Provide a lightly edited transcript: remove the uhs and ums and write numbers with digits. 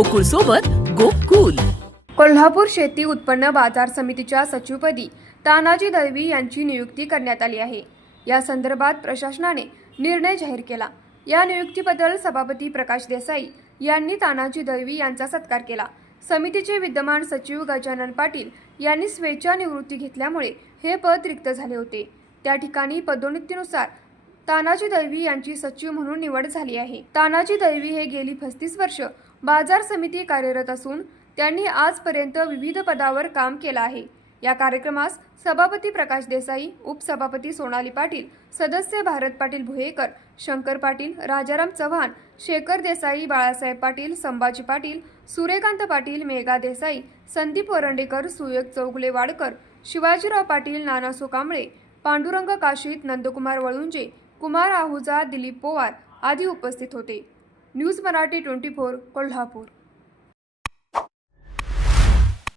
गोकुळ सोबत गोकुल. कोल्हापूर शेती उत्पन्न बाजार समितीच्या सचिवपदी तानाजी दळवी यांची नियुक्ती करण्यात आली आहे. या संदर्भात प्रशासनाने निर्णय जाहीर केला. या नियुक्तीबद्दल सभापती प्रकाश देसाई यांनी तानाजी दळवी यांचा सत्कार केला. समितीचे विद्यमान सचिव गजानन पाटील यांनी स्वेच्छानिवृत्ती घेतल्यामुळे हे पद रिक्त झाले होते. त्या ठिकाणी पदोन्नतीनुसार तानाजी दळवी यांची सचिव म्हणून निवड झाली आहे. तानाजी दळवी हे गेली 35 वर्ष बाजार समिती कार्यरत असून त्यांनी आजपर्यंत विविध पदावर काम केलं आहे. या कार्यक्रमास सभापती प्रकाश देसाई, उपसभापती सोनाली पाटील, सदस्य भारत पाटील भुयेकर, शंकर पाटील, राजाराम चव्हाण, शेखर देसाई, बाळासाहेब पाटील, संभाजी पाटील, सूर्यकांत पाटील, मेघा देसाई, संदीप वरंडेकर, सुयोग चौगुले वाडकर, शिवाजीराव पाटील, नानासो कांबळे, पांडुरंग काशीत, नंदकुमार वळुंजे, कुमार आहुजा, दिलीप पोवार आदी उपस्थित होते. न्यूज मराठी 24 कोल्हापूर.